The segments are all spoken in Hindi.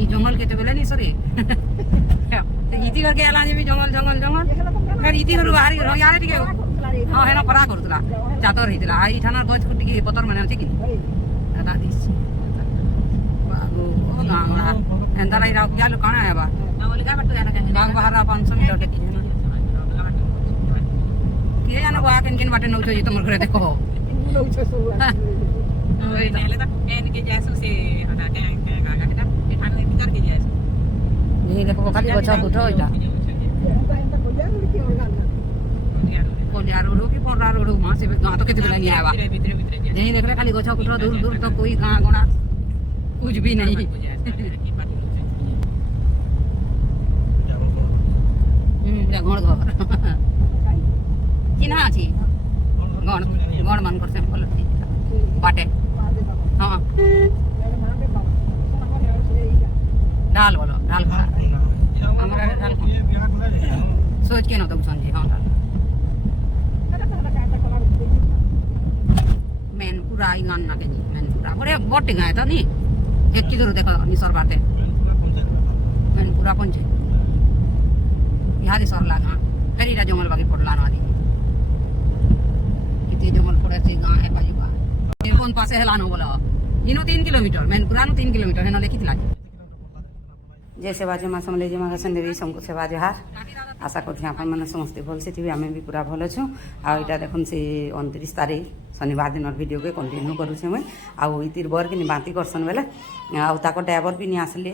ଇ ଜଙ୍ଗଲ କେତେବେଳେ ନି ସରେ ଇତି ଘରକେ ହେଲା ଯେ ବି ଜଙ୍ଗଲ ଜଙ୍ଗଲ ଜଙ୍ଗଲ ଫେର୍ ଇତି ଘରୁ ବାହାରି ଇଆଡ଼େ ଟିକେ ହଁ ହେନ ଖରା କରୁଥିଲା ଚାଦର ହେଇଥିଲା ଆଉ ଏଇଠାନ ଗଛ ଟିକେ ପତର ମାନେ ଅଛି କି ହେଟା ଦିଶି ବାବୁ ଓ ଗାଁ ଗଳା ଏନ୍ତା ଲାଗି ରାଉ କିଆଲୁ କାଣା ହେବା ଗାଁ ବାହାରା 500 ମିଟର ଟେକି କିଏ ଜାନେ ବୁଆ କେନ୍ କେନ୍ ବାଟେ ନଉଛ ଯେ ତମର ଘରେ ଦେଖ ଦେଖ ଖାଲି ଗଛ ବୁଠ ଏଇଟା କଲିଆ ରୋଡ଼ କି ପର୍ରା ରୋଡ଼ ମା ସେ ଗାଁ ତ କେତେ ବେলা ନିଆ ହେବା ଯେହିଁ ଦେଖିଲେ ଖାଲି ଗଛ ବୁଠ ଦୂର ଦୂର ତ କୋଇ ଗାଁ ଗଣା कुछ भी नहीं गण घर चिन्हा अच्छी गण गण मान कर बाटे हाँ डाल बोलो डाल हमारा डाल सोच के ना तो समझे हाँ डाल मैन पूरा आई गान ना के मैन पूरा बड़े बोटे गाय था नहीं एक किधर देखो निसर बाटे मैन पूरा पंचे यहाँ दे सरला गाँ फिर इरा जंगल बाकी पड़ला ना दी कितने जंगल पड़े थे गाँ है बाजू का कौन पासे है लानो बोला इनो 3 किलोमीटर मैन पूरा 3 किलोमीटर है ना लेखी थी जैसे बाजे माँ समझ लीजिए माँ देवी सबको सेवा जोहार आशा करती आपण मैंने समस्ते भल से आम भी पूरा भल अच्छु आईटा देखुन से 29 तारीख शनिवार दिन भिडियो के कंटिन्यू करुचे मुई आउ इतिर बर कि बांती करसन बेले आउ ताको ड्राइवर भी नहीं आसले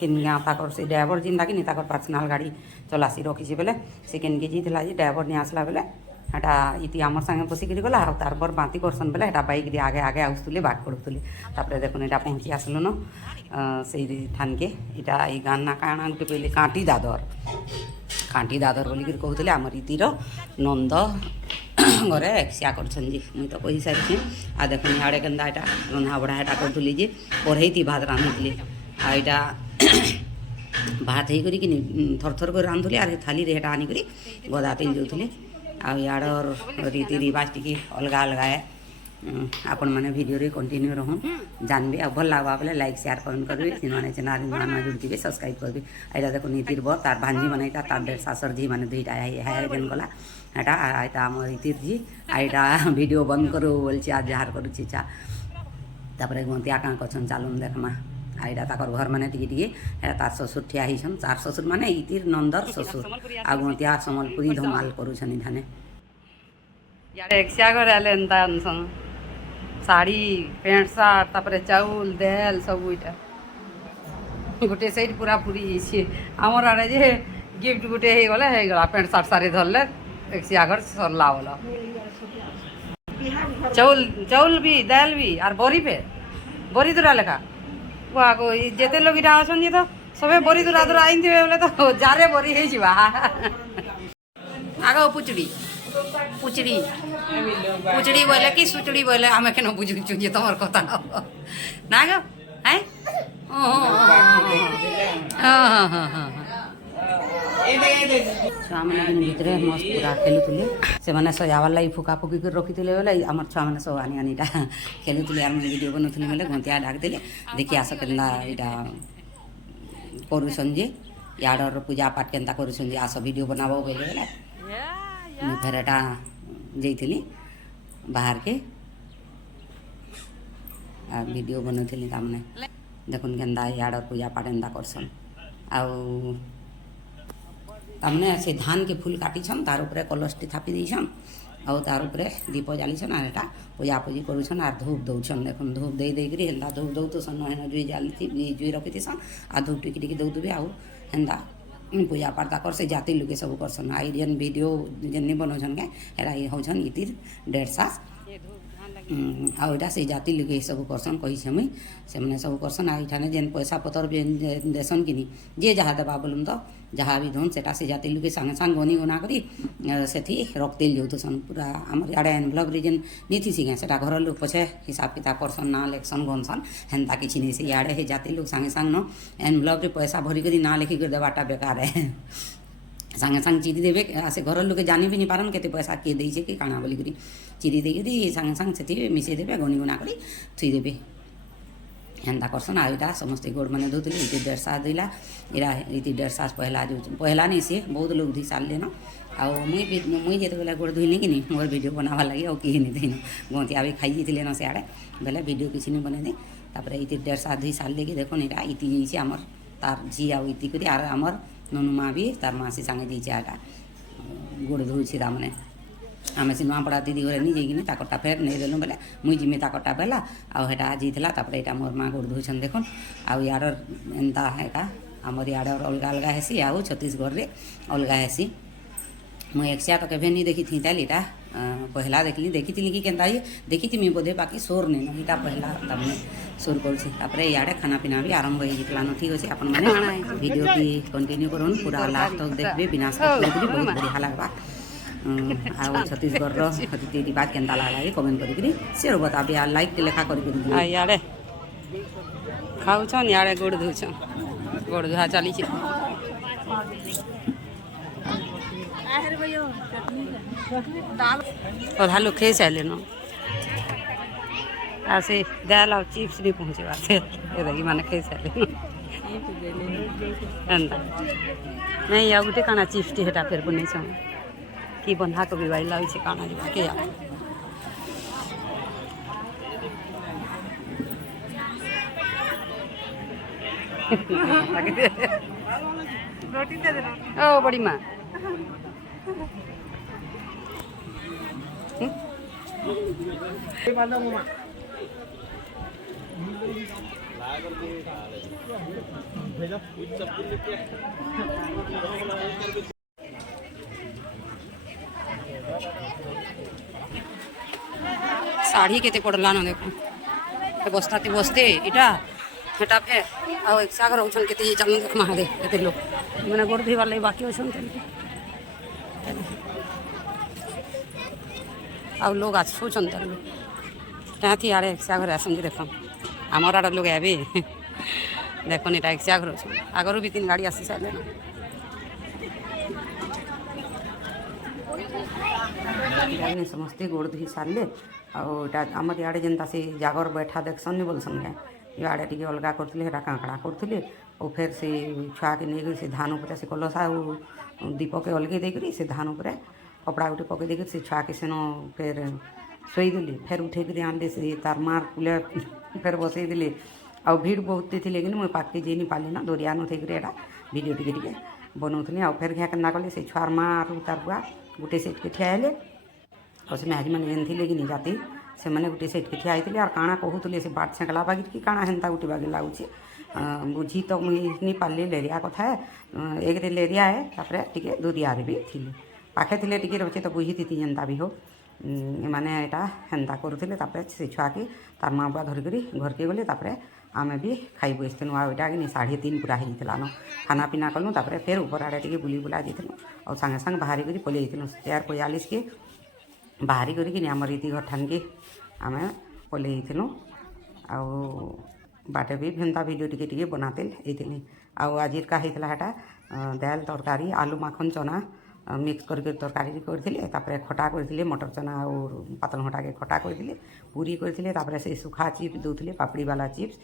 कि ताकर से ड्राइवर जिनटा कि ताकर पर्सनाल गाड़ी चलासी रखी बेले से केनके जीला जे ड्राइवर नहीं आसला बेले हेटा इति आमर संगे बसिकी गला आ तार पर बांती करसन बेले हेटा बाइक आगे आगे आसुले बाट पड़ुले तापर देखुन एटा पहुँची आसलु न से थान के इटा ई गान ना काଣା गोटे पहले कांटी दादर बोलिक कहते आम इतिर नंद घरे एक्सिया करछन जी मुई तो कही सारी आ देखुन इे के रंधा बढ़ा एटा करूली जे पढ़ई भात रांधुली आईटा भात हो थर थर कर रांधुली आर थाली रे हेटा आनिक गदा तेल जाऊे आड़ रीति रिवाज टी अलग अलग है आपण मैंने वीडियो रे कंटिन्यू रहूँ जानबे आ भल लगवा बोले लाइक शेयर कमेंट करेंगे जिन्होंने चैनल नवा जुड़े सब्सक्राइब करबे आईटा देखो नीतिर बर तार भांजी बनाईता तार डेढ़ सासर झी मैंने दुईटा है जेन गला एटा आईटा आम रीतिर झी आईटा वीडियो बंद करो बोलছি आज जार करुची चा तापर गंतिया काँ करछन चालुन देखमा आईटा ताकर घर मैंने टिके तार ससुर ठिया होइछन चार ससुर माने इतिर नंदर ससुर आ गंतिया सम्बलपुरी धमाल करुछन इठाने यार एक्सिया घर आले एंता अनसन साड़ी पैंट सार्ट तापर चाउल दाल सब इटा गोटे साइड पूरा पूरी आमर आड़े जे गिफ्ट गोटे हो गला पैंट सार्ट सारी धरले एक्सिया घर सरला बोला चाउल भी दाल भी और बरी पे बरी दूरा लेखा वाह को जेते लोग इटा आछन जे तो सबे बरी दूरा दूरा आइन दिबे बोले तो जारे बरी हे जिबा आगो पुचड़ी पुचड़ी पुचड़ी बोले कि सुचड़ी बोले आम के बुझुचु जे तमर कथा ना गो है छुआ मैंने भितर मस्त पूरा खेलुले से मैंने सजावार लगी फुका फुकी कर रखी बोले आम छुआ मैंने सब आनी आनीटा खेलुले आम वीडियो बनौली बोले घंटिया डाक देले देखी आस के करुसन जे याडर पूजा पाठ केन्ता करुसन जे आस वीडियो बनाबो बोले बोले मुझे फिर एटा जाइली बाहर के वीडियो बनौली तामने देखुन केन्ता याडर पूजा पाठ एंता करसन आमने से धान के फूल काटिछन तार उपरे कलशटी थापी देछन आउ तार उपरे दीप जालिछन आर एटा पूजा पूजी करुछन आर धूप दौछन देखुन धूप दे देकरी हेन्ता धूप दौतुसन हेन जुई जाली जुई रखिथिसन आ धूप टिकी टिकी दौतुबे आउ हेन्ता पूजा पाठ कर से जाति लोके सब करसन आई जेन वीडियो जेन बनौछन के हेरा होछन इतिर 1.5 सास आईटा से जाति लोके सब करसन कही मुई से मैंने सब करसन आईठाने जेन पैसा पतर देसन कि जे जहाँ देवा बोलूँ तो जहाँ भी धन से जाति लोके सांगे सांग गनी गुना करी से रखतेल जाऊसन पूरा आम इे एनभलप जेन नीति सिंगे से घर लोग पछे हिसाब किताब करसन ना लेखसन गनसन हेन्ता किसी नहीं से इे हे जाति लोग सांगे सांग न एनभलप पैसा भरी कर ना लिखिक देवाटा बेकार है सांगे सांग चिरी देवे से घर लोके जानी भी नहीं पारन केते पैसा किए देइछे कि काଣା बोलिकी चिरी देकरी सांगे सांग से मिसई देवे गनी गुना करी थुई देवे ହେନ୍ତା କରସନ୍। ଆଉ ଏଇଟା ସମସ୍ତେ ଗୋଡ଼ ମାନେ ଧୋଉଥିଲେ। ଇତି 1.5 ଧୋଇଲା ଏଇଟା ଇତି 1.5 ପହଲା ଯେଉଁ ପହଲା ନି ସିଏ ବହୁତ ଲୋକ ଧୋଇ ସାରିଲେନ। ଆଉ ମୁଇଁ ଯେତେବେଳେ ଗୋଡ଼ ଧୋଇନି କିନି ମୋର ଭିଡ଼ିଓ ବନାବାର ଲାଗି ଆଉ କେହି ନି ଧୋଇନ ଗନ୍ତିଆ ବି ଖାଇ ଯାଇଥିଲେ ନ ସିଆଡ଼େ ବେଲେ ଭିଡ଼ିଓ କିଛି ନି ବନେଇନି। ତାପରେ ଇତି 1.5 ଧୋଇ ସାରିଲେ କି ଦେଖୁନ୍ ଏଇଟା ଇତି ଯାଇଛେ ଆମର ତାର ଝି ଆଉ ଇତି କରି ଆର ଆମର ନନୁ ମା ବି ତାର ମାସୀ ସାଙ୍ଗେ ଯାଇଛେ ଏଟା ଗୋଡ଼ ଧୋଇছে ତାମାନେ ଆମେ ସେ ନୂଆପଡ଼ା ଦିଦି ଘରେ ନି ଯାଇକିନି ତାକରଟା ଫେର୍ ନେଇଦେଲୁ ବେଲେ ମୁଇଁ ଯିମି ତାକରଟା ବେଲା ଆଉ ହେଟା ଯାଇଥିଲା। ତାପରେ ଏଇଟା ମୋର୍ ମା ଗୋଡ଼ ଧୋଇଛନ୍ ଦେଖୁନ୍। ଆଉ ଇଆଡ଼ର ଏନ୍ତା ଏକା ଆମର୍ ଇଆଡ଼ର ଅଲଗା ଅଲଗା ହେସି ଆଉ ଛତିଶଗଡ଼ରେ ଅଲଗା ହେସି। ମୁଇଁ ଏକ୍ସିଆ ତ କେଭେ ନି ଦେଖିଥି ତାଲି ଏଇଟା ପହଲା ଦେଖିଥିଲି କି କେନ୍ତା ଦେଖିଥିମି ବୋଧେ ବାକି ସୋର୍ ନେନ ଏଇଟା ପହଲା ତାମାନେ ସୋର୍ କରୁଛି। ତାପରେ ଇଆଡ଼େ ଖାନା ପିନା ବି ଆରମ୍ଭ ହେଇଯାଇଥିଲା ନ ଠିକ୍ ଅଛି। ଆପଣମାନେ ଭିଡ଼ିଓ କି କଣ୍ଟିନ୍ୟू କରୁନ୍ ପୁରା ଲାଷ୍ଟ ତକ୍ ଦେଖିବେ ବିନା ସ୍କିପ୍ କରିକିରି ବହୁତ ବଢ଼ିଆ ଲାଗ୍ବା। ଆଉ ଛତିଶଗଡ଼ର ରୀତି ରିବାଜ କେନ୍ତା ଲାଗ୍ଲା ବି କମେଣ୍ଟ କରିକିରି ସେୟାର ବତାବେ ଆଉ ଲାଇକ୍ ଲେଖା କରିକିରି ଦିଅ। ଇଆଡ଼େ ଖାଉଛନ୍ ଇଆଡ଼େ ଗୋଡ଼ ଧୋଉଛନ୍ ଗୋଡ଼ ଧୁଆ ଚାଲିଛି। ଅଧା ଲୋକ ଖାଇ ସାରିଲେନ ଆଉ ସେ ଦାଲ ଆଉ ଚିପ୍ସ ବି ପହଞ୍ଚିବା ସେ ଦେଖି ମାନେ ଖାଇ ସାରିଲେନ ଏନ୍ତା ନାଇଁ ଆଉ ଗୋଟେ କାଣା ଚିପ୍ସଟି ହେଟା ଫେର୍ ବନେଇଛନ୍ କି ବନ୍ଧାକୋବି ବାଇ ଲାଗୁଛି କାଣା ଯିବା କେ ଜାଣେ। ओ बड़ी माँ शाढ़ी केते पड़ला न देखो बस्ताते बसते इटा हेटा फेर आउ एक सागर होछन केते ये चलन देख महादे केते लोग माने गोड़ धोइबार लागि बाकी होछन आउ लोग आज सोचन त ताथी आरे एक सागर आसन जे देखन हमर आड़ लोग आबे देखन एटा एक सागर होछन आगरो भी 3 गाड़ी आसी साले ना समस्ते गोड़ धोई सारले आउटा आमर इे जेनता से जागर बैठा देखसन नहीं बोलसन क्या इे टी अलगा करते कांकड़ा करते और फिर से छुआ के नहीं से धान उपर से कलसा दीप के अलगे देकर से धान उपर कपड़ा गुटे पकई देकर से छुआ के सेन फिर शोदेली फिर उठे आनले से तार मार कुले फिर बसईदे आ भीड़ बहुत थी कि मुझे पाके जी नहीं पाली ना दरिया नु थी एटा वीडियो टे बनौली आ फिर क्या केना कले से छुआर माँ तार बुआ गोटे सेट के ठिया हेले और से आज मैंने जेन थे कि नहीं जाती से मैंने गोटे सेट के ठिया होते और काଣା कहते से बाट छेकला बागी कि काଣା हेन्ता गोटे बागे लगुच बुझी तो मुझे नहीं पार्ली लेरिया कथा है एक लेरिया है तापर टे दुरिया भी थी पाखे थे टे रोचे तो बुझी थी जेनता भी हो माने एटा हेन्ता करुले से छुआ के तार माँ बुआ धरिक घर के गले आम भी खाई बसलु आटा कि 3:30 पूरा होता न खाना पीना कलु फिर ऊपर आड़े टे बुली बुला जाइलु और सांगे सांगे बाहरी कर पलि जाइलु 4:45 के बाहरी करी आम रीति घर ठान के आम पलि जाइलु आ बाटे भी हेन्ता वीडियो टे बनाते आज का होता है दाल तरकारी आलू माखन चना मिक्स करके तरकारी करते खटा करते मटर चना और पातल घटा के खटा करते पूरी करते से सुखा चिप्स दूसरे पापड़ी वाला चिप्स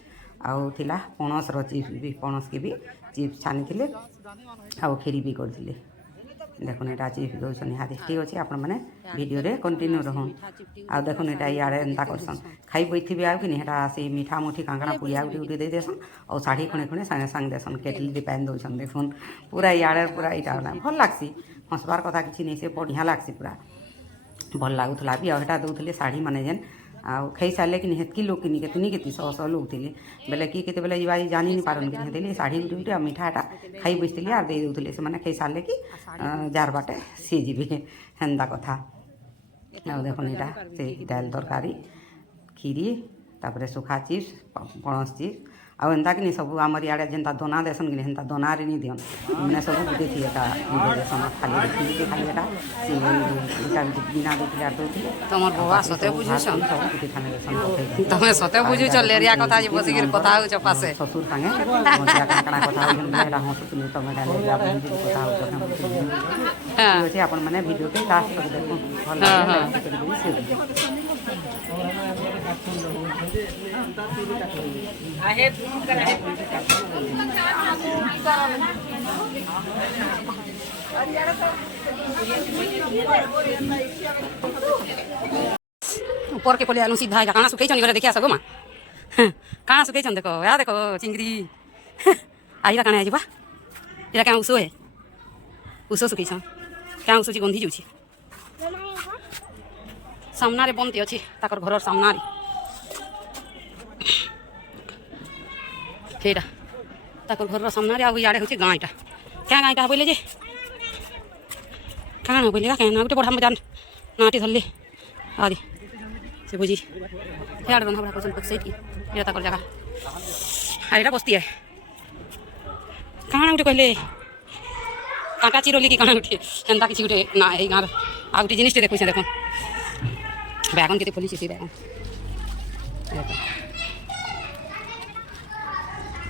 आउ थिला पणस चिप्स भी पणस के भी चिप्स छानी आउ खीरी भी करते देखुन एटा चिप्स दौन यहाँ ठीक अच्छे आपण मैंने वीडियो रे कंटिन्यू रहन आ देखुन एटा इे एंता करसन खाई बैठे आउ कि से मीठा मुठी कांकड़ा पुड़िया गुटे गुटे दे देसन और शाढ़ी खणे खणे सांगे सांगे देसन केटली पैन दौन देखुन पूरा इे पूरा यहाँ भल लग्सी हंसबार कथा किसी नहीं से बढ़िया लग्सी पूरा भल लगुला भी आटा दौले शाढ़ी माने जेन आउ खाई सारे कि हेतकी लोग कि केतनी केती 100 लोग थे बेले कि केते बेले जानी नहीं पारन कि हेतली शाढ़ी गुटे गुटे मिठाटा खाई बसती और दे दूसरे से खाई सारे कि जार बाटे सी जी हेन्ता कथा देखुन यहाँ से दाल तरकारी खीरी तापर सुखा चिप्स पणस चिप्स आउ एंता कि सब आमर इे जेनता दोना देसन कि हेन्ता दोना रे नहीं दियन मैंने सब गुटे थी एटा देसन खाली खीरी के खाली एटा बिना देखे दौले तुम बउआ सते बुझुछन सब गुटे खाने देसन तुम सते बुझुछ लेरिया कथा जे बसिक कथा होछ पासे ससुर संगे मजा कांकड़ा कथा होन बेला हंस तुम तुम लेरिया बुझि कथा होछ हां ठीक अपन माने वीडियो के लास्ट तक देखो भल लागे ऊपर के पले आलू सीधा है काना सुखै छन घरे देखिया सगो मा काना सुखै छन देखो या देखो चिंगरी आइरा काना आजिबा एरा क्या उषो है उषो सुखै छन क्या उषो ची गंधी जुछि सामना रे बनती अछि ताकर घरर सामना रे हेरा ताकर घरर सामना रे आ याडे होछि गायटा क्या गायटा बोले जे काना बोले का ना गुटे बडा मजान नाटी धरले आदि से बुझी यार रंधा बड़ा पसंद पक्ष की ये ताकर जगह आइरा बस्ती है काना गुटे कहले कांटा चिरोली की काना गुटे एंता किछि गुटे ना ए गार आ गुटे जिनिस देखो से देखो बैगन केते फली से बैगन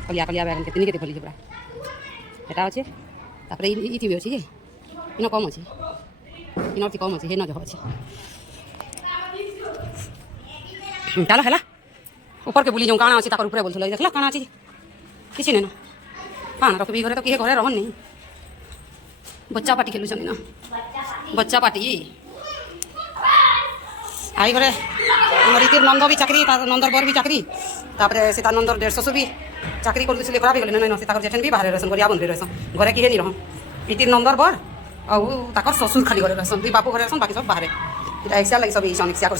कलिया कलिया बैगन केते केते फली पूरा एटा আছে তারপরে ইটি আছে যে ইনো কম আছে ইনোটি কম আছে হে না জহ আছে चलो है ऊपर के बुली जाऊँ काना अच्छी ऊपर बोलते देख ला काना अच्छी किसी ने ना काना रखबी घरे तो किए घरे रहन नहीं बच्चा पार्टी खेलुन ना बच्चा पार्टी आई घरे रीतिर नंद भी चाकरी नंदर बर भी चाकरी तापर से नंदर 150 भी चाकरी कर खराब हो गले ना जेठन भी बाहर रहसन गरिया बन रहसन घरे किए नहीं रहन रीतिर नंदर बर और ससुर खाली घरे रहसन दुई बापू घरे रहसन बाकी सब बाहर इटा एक्सा लगे सब इक्सा कर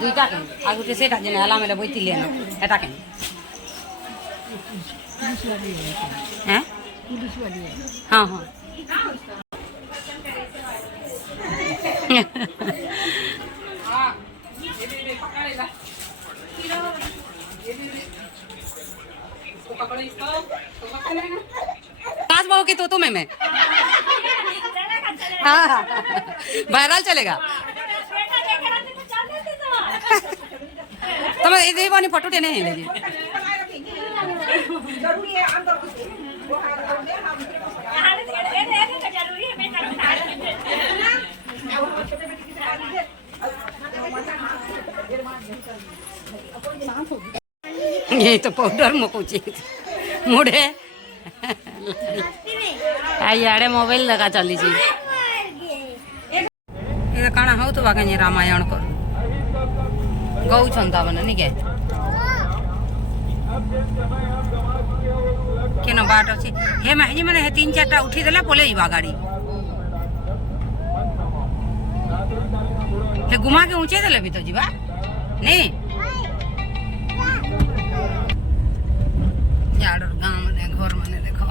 दुईटा के आ गोटे सेटा जेने हला मेले बैठी लेन एटा के हैं हां हां काश बहू की तो तुम्हें मैं हाँ वायरल चलेगा तुम इधर वाली फोटो टेने हैं लेकिन ये तो पाउडर मुकुची मुड़े आइए मोबाइल लगा चली जी ये काना हो तो बागे रामायण कर गौ छंदा बने नहीं के न बाट अच्छी हे माही मैंने 3-4टा उठी देला पले जावा गाड़ी हे घुमा के ऊंचे देले भी तो जीवा नहीं यार गांव ने घर माने देखो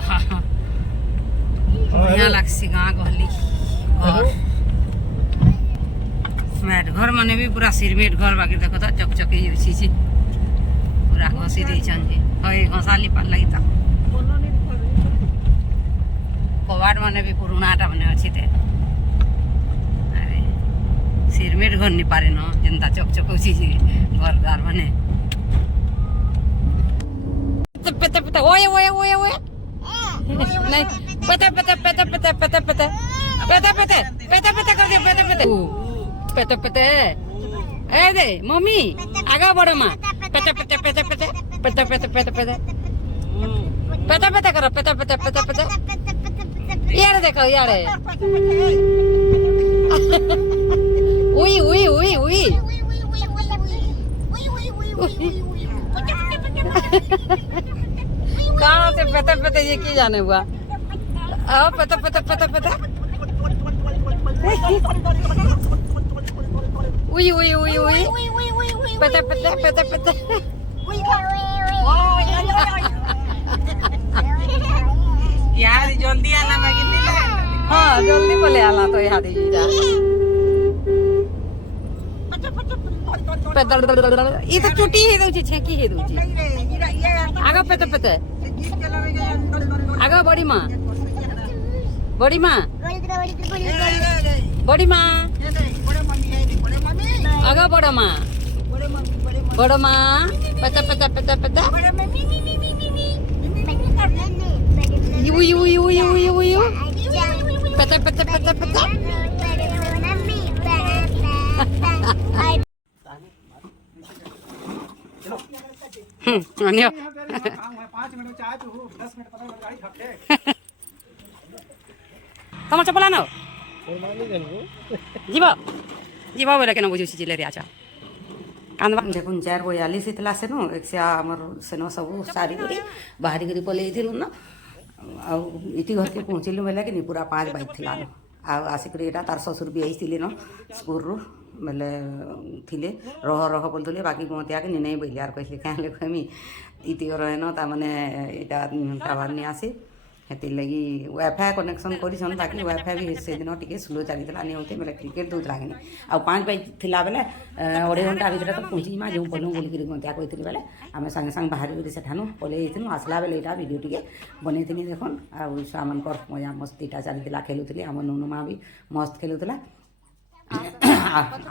बढ़िया लागसी गाँव गहली घर मेट घर माने भी पूरा सिरमेट घर बाकी देखो तो चकचकी अच्छी पूरा घसी देछन जे हई घसाली पार लगी ता कबाड़ माने भी पुरानाटा माने अच्छी थे अरे सिरमेट घर नहीं पारे न जनता चकचक अच्छी घर घर माने पता पता ओए ओए ओए ओए नहीं पता पता पता पता पता पता पता पता पता पता कर दे पता पता पता पता ए दे मम्मी आगा बढ़ो मां पता पता पता पता पता पता पता पता पता पता करो पता पता पता पता यार देखो यार उई उई उई उई कहाँ से पता पता ये की जाने हुआ आओ पता पता पता पता उई उई उई उई पता पता पता पता यार जल्दी आना बाकी हाँ जल्दी बोले आना तो यार ये तो चुटी है दउची छेकी है दउची आगा पता पता आगा बड़ी माँ बड़ी माँ बड़ी माँ agak bada ma. Bada ma. Peta peta peta peta. Iu iu iu iu iu iu. Peta peta peta peta. अन्य 5 मिनट में चाय पीऊँ 10 मिनट पता लग गाड़ी खपे ତମ ଚପଲ ଆଣ ଯିବ ଯିବ ବୋଇଲେ କେନ ବୁଝୁଛି ଚିଲେରି ଆଛ କାନ୍ଦବା ଦେଖୁନ୍ 4:42 ହେଇଥିଲା ସେନୁ ଏକ୍ସିଆ ଆମର ସେନ ସବୁ ସାରିକରି ବାହାରିକରି ପଲେଇଥିଲୁ ନା ଆଉ ଇଟି ଘରକେ ପହଞ୍ଚିଲୁ ବେଲେ କି ପୁରା 5 ବାଜିଥିଲା ଆଉ ଆସିକରି ଏଇଟା ତାର ଶ୍ୱଶୁର ବି ଆଇଥିଲେ ନ ସ୍କୁଲରୁ ବେଲେ ଥିଲେ ରହ ରହ ବୋଲୁଥିଲେ ବାକି ଗଁତିଆକେ ନେଇ ବୋଇଲି ଆର୍ କହିଲେ କାଁ ହେଲେ କହମି ଇଟି ଘର ହେନ ତାମାନେ ଏଇଟା ଟାୱାର ନି ଆସି ହେଥିର୍ଲାଗି ୱାଇଫାଇ କନେକ୍ସନ୍ କରିଛନ୍ ବାକି ୱାଇଫାଇ ବି ସେଦିନ ଟିକେ ସ୍ଲୋ ଚାଲିଥିଲା ନି ହଉଥି ବେଲେ କ୍ରିକେଟ୍ ଦଉଥିଲା କିନି ଆଉ 5 ବାଜି ଥିଲା ବେଲେ 2.5 ଘଣ୍ଟା ଭିତରେ ତ ପହଞ୍ଚିଯିମା ଯେଉଁ ପଲୁ ବୋଲିକିରି ଗଁତିଆ କହିଥିଲି ବେଲେ ଆମେ ସାଙ୍ଗେ ସାଙ୍ଗେ ବାହାରିକରି ସେଠାନୁ ପଲେଇ ଯାଇଥିଲୁ ଆସିଲା ବେଲେ ଏଇଟା ଭିଡ଼ିଓ ଟିକେ ବନେଇଥିନି ଦେଖୁନ୍ ଆଉ ଛୁଆମାନଙ୍କର ମଜା ମସ୍ତିଟା ଚାଲିଥିଲା ଖେଲୁଥିଲେ ଆମ ନୁନୁ ମା ବି ମସ୍ତ ଖେଲୁଥିଲା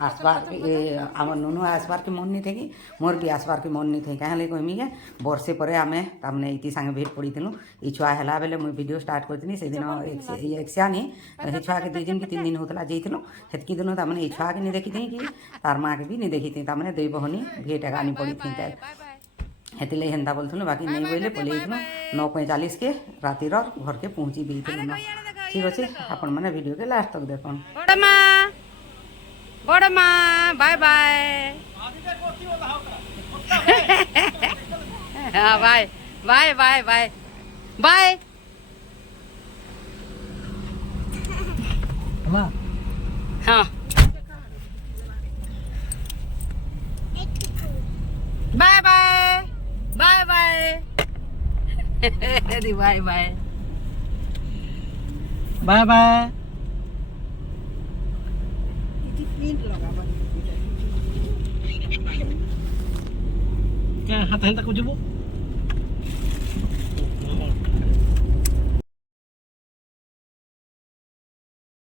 आसबार आम नुनु आसबार के मन नहीं थे कि मोर भी आसबार के मन नहीं थे कहीं कहमी के वर्षे पर आम तमें इति सांगे भेट पड़ी ई छुआ है बेले मुझे वीडियो स्टार्ट करी से दिन एक्सिया नहीं ये छुआ के 2 दिन कि 3 दिन होता जाइलु हेतकी दिन तमें ये छुआ के नहीं देखी थी कि तार माँ के भी नहीं देखी थी तमें 2 बहनी भेट एगानी पड़ी थी हेती लगे हेन्ता बोलूँ बाकी नहीं बोले पलि 9:45 के रातिर घर के पहुँची भी ठीक अच्छे आपण मैंने वीडियो के लास्ट तक देखो बड़ माँ बाय बाय हाँ bye bye bye bye bye हाँ bye bye bye bye bye bye bye bye क्या हाथ हेंता को जबो